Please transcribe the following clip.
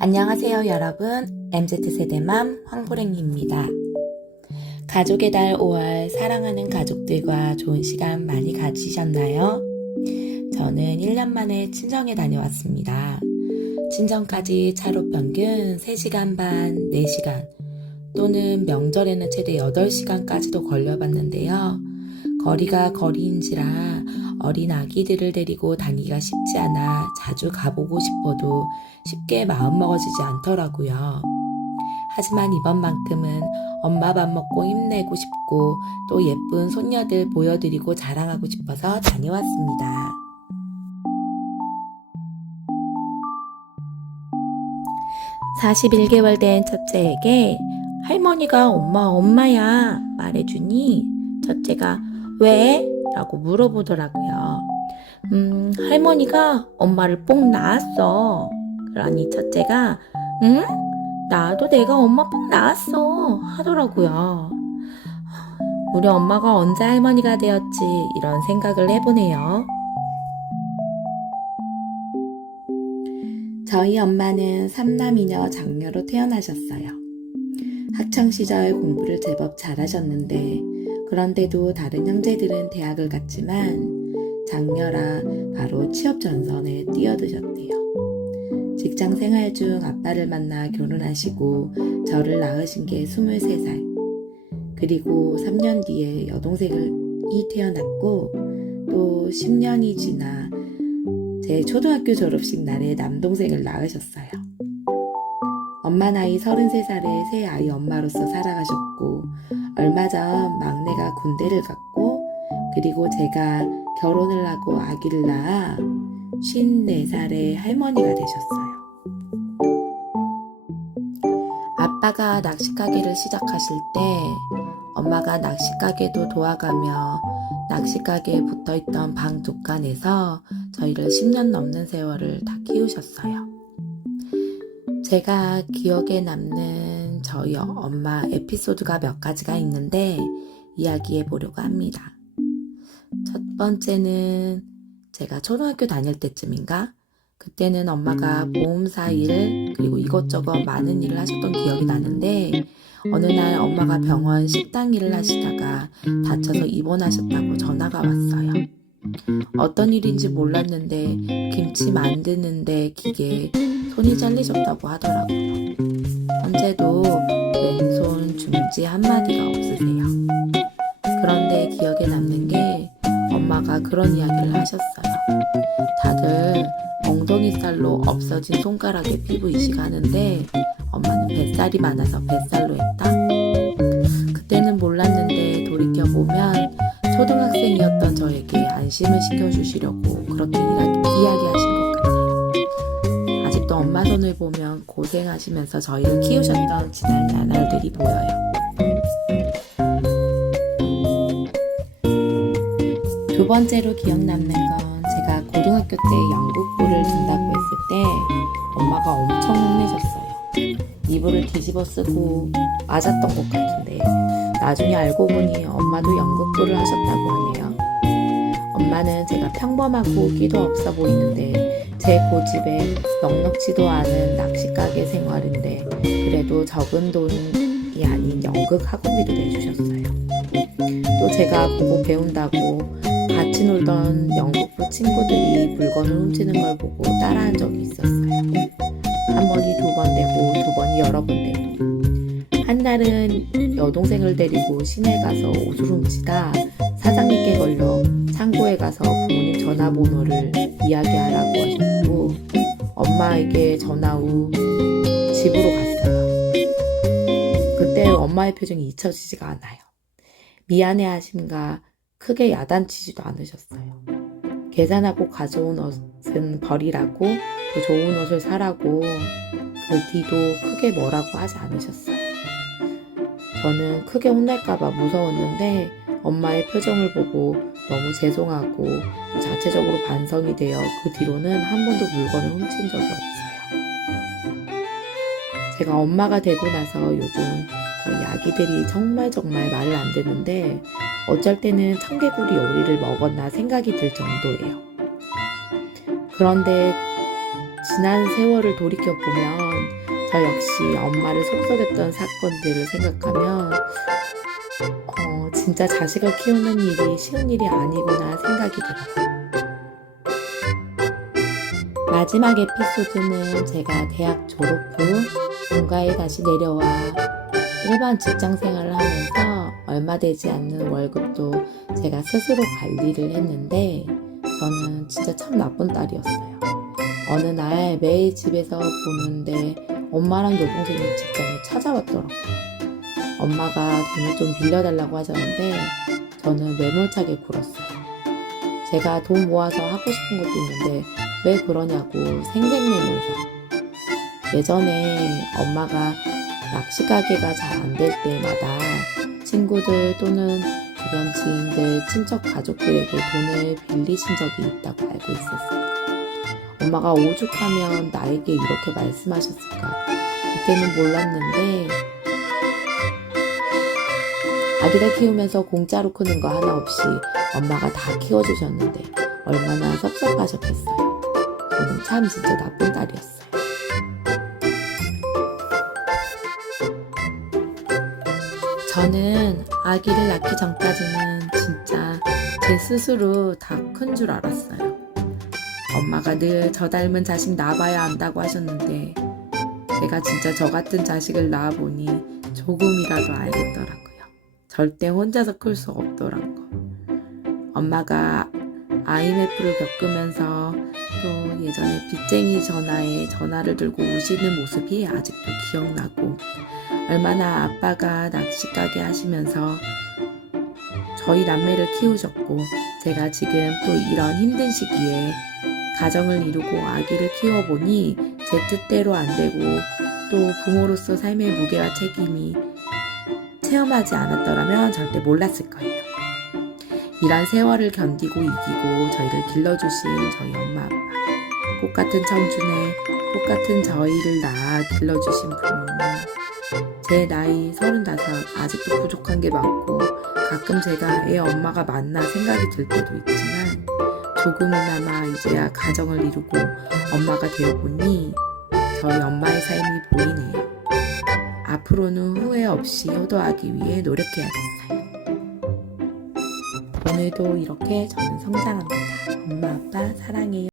안녕하세요 여러분, MZ세대맘 황보랭입니다. 가족의 달 5월 사랑하는 가족들과 좋은 시간 많이 가지셨나요? 저는 1년 만에 친정에 다녀왔습니다. 친정까지 차로 평균 3시간 반, 4시간 또는 명절에는 최대 8시간까지도 걸려봤는데요. 거리가 거리인지라 어린 아기들을 데리고 다니기가 쉽지 않아 자주 가보고 싶어도 쉽게 마음먹어지지 않더라고요. 하지만 이번만큼은 엄마 밥 먹고 힘내고 싶고 또 예쁜 손녀들 보여드리고 자랑하고 싶어서 다녀왔습니다. 41개월 된 첫째에게 할머니가 엄마야 말해주니 첫째가 왜? 라고 물어보더라고요. 할머니가 엄마를 꼭 낳았어. 그러니 첫째가 응? 나도 내가 엄마 꼭 낳았어 하더라고요. 우리 엄마가 언제 할머니가 되었지 이런 생각을 해보네요. 저희 엄마는 삼남이녀 장녀로 태어나셨어요. 학창시절 공부를 제법 잘하셨는데 그런데도 다른 형제들은 대학을 갔지만 장녀라 바로 취업 전선에 뛰어드셨대요. 직장 생활 중 아빠를 만나 결혼하시고 저를 낳으신 게 23살. 그리고 3년 뒤에 여동생이 태어났고 또 10년이 지나 제 초등학교 졸업식 날에 남동생을 낳으셨어요. 엄마 나이 33살에 새 아이 엄마로서 살아가셨고 얼마 전 막내가 군대를 갔고 그리고 제가 결혼을 하고 아기를 낳아 54살에 할머니가 되셨어요. 아빠가 낚시가게를 시작하실 때 엄마가 낚시가게도 도와가며 낚시가게에 붙어있던 방 두 칸에서 저희를 10년 넘는 세월을 다 키우셨어요. 제가 기억에 남는 저희 엄마 에피소드가 몇 가지가 있는데 이야기해 보려고 합니다. 첫 번째는 제가 초등학교 다닐 때쯤인가? 그때는 엄마가 보험사 일 그리고 이것저것 많은 일을 하셨던 기억이 나는데 어느 날 엄마가 병원 식당 일을 하시다가 다쳐서 입원하셨다고 전화가 왔어요. 어떤 일인지 몰랐는데 김치 만드는데 기계에 손이 잘리셨다고 하더라고요. 현재도 왼손 중지 한마디가 없으세요. 그런데 기억에 남는 게 엄마가 그런 이야기를 하셨어요. 다들 엉덩이 살로 없어진 손가락에 피부 이식하는데 엄마는 뱃살이 많아서 뱃살로 했다? 그때는 몰랐는데 돌이켜보면 초등학생이었던 저에게 안심을 시켜주시려고 그렇게 이야기하신 것 같아요. 아직도 엄마 손을 보면 고생하시면서 저희를 키우셨던 지난 나날들이 보여요. 두 번째로 기억 남는 건 제가 고등학교 때 연극부를 든다고 했을 때 엄마가 엄청 혼내셨어요. 이불을 뒤집어 쓰고 맞았던 것 같은데 나중에 알고 보니 엄마도 연극부를 하셨다고 하네요. 엄마는 제가 평범하고 끼도 없어 보이는데 제 고집에 넉넉지도 않은 낚시가게 생활인데 그래도 적은 돈이 아닌 연극 학원비도 내주셨어요. 또 제가 보고 배운다고 같이 놀던 연극부 친구들이 물건을 훔치는 걸 보고 따라한 적이 있었어요. 한 번이 두 번 되고 두 번이 여러 번 되고 한 날은 여동생을 데리고 시내 가서 옷을 훔치다 사장님께 걸려 창고에 가서 부모님 전화번호를 이야기하라고 하셨고 엄마에게 전화 후 집으로 갔어요. 그때 엄마의 표정이 잊혀지지가 않아요. 미안해하심과 크게 야단치지도 않으셨어요. 계산하고 가져온 옷은 버리라고 더 좋은 옷을 사라고 그 뒤도 크게 뭐라고 하지 않으셨어요. 저는 크게 혼날까봐 무서웠는데 엄마의 표정을 보고 너무 죄송하고 자체적으로 반성이 되어 그 뒤로는 한 번도 물건을 훔친 적이 없어요. 제가 엄마가 되고 나서 요즘 저희 아기들이 정말 말을 안 듣는데 어쩔 때는 청개구리 요리를 먹었나 생각이 들 정도예요. 그런데 지난 세월을 돌이켜보면 저 역시 엄마를 속썩였던 사건들을 생각하면 진짜 자식을 키우는 일이 쉬운 일이 아니구나 생각이 들어요. 마지막 에피소드는 제가 대학 졸업 후 본가에 다시 내려와 일반 직장 생활을 하면서 얼마 되지 않는 월급도 제가 스스로 관리를 했는데 저는 진짜 참 나쁜 딸이었어요. 어느 날 매일 집에서 보는데 엄마랑 여동생이 직장에 찾아왔더라고요. 엄마가 돈을 좀 빌려달라고 하셨는데 저는 매몰차게 굴었어요. 제가 돈 모아서 하고 싶은 것도 있는데 왜 그러냐고 생색내면서. 예전에 엄마가 낚시 가게가 잘 안 될 때마다 친구들 또는 주변 지인들, 친척 가족들에게 돈을 빌리신 적이 있다고 알고 있었어요. 엄마가 오죽하면 나에게 이렇게 말씀하셨을까? 그때는 몰랐는데 아기를 키우면서 공짜로 크는 거 하나 없이 엄마가 다 키워주셨는데 얼마나 섭섭하셨겠어요. 저는 참 진짜 나쁜 딸이었어요. 저는 아기를 낳기 전까지는 진짜 제 스스로 다 큰 줄 알았어요. 엄마가 늘 저 닮은 자식 낳아봐야 안다고 하셨는데 제가 진짜 저 같은 자식을 낳아보니 조금이라도 알겠더라고요. 절대 혼자서 클 수 없더란 거. 엄마가 IMF를 겪으면서 또 예전에 빚쟁이 전화에 전화를 들고 우시는 모습이 아직도 기억나고 얼마나 아빠가 낚시 가게 하시면서 저희 남매를 키우셨고 제가 지금 또 이런 힘든 시기에 가정을 이루고 아기를 키워보니 제 뜻대로 안 되고 또 부모로서 삶의 무게와 책임이 체험하지 않았더라면 절대 몰랐을 거예요. 이런 세월을 견디고 이기고 저희를 길러주신 저희 엄마 아빠, 꽃같은 청춘에 꽃같은 저희를 낳아 길러주신 부모님, 제 나이 35, 아직도 부족한 게 많고 가끔 제가 애 엄마가 맞나 생각이 들 때도 있지만 조금이나마 이제야 가정을 이루고 엄마가 되어보니 저희 엄마의 삶이 보이네요. 앞으로는 후회 없이 효도하기 위해 노력해야겠어요. 오늘도 이렇게 저는 성장합니다. 엄마 아빠 사랑해요.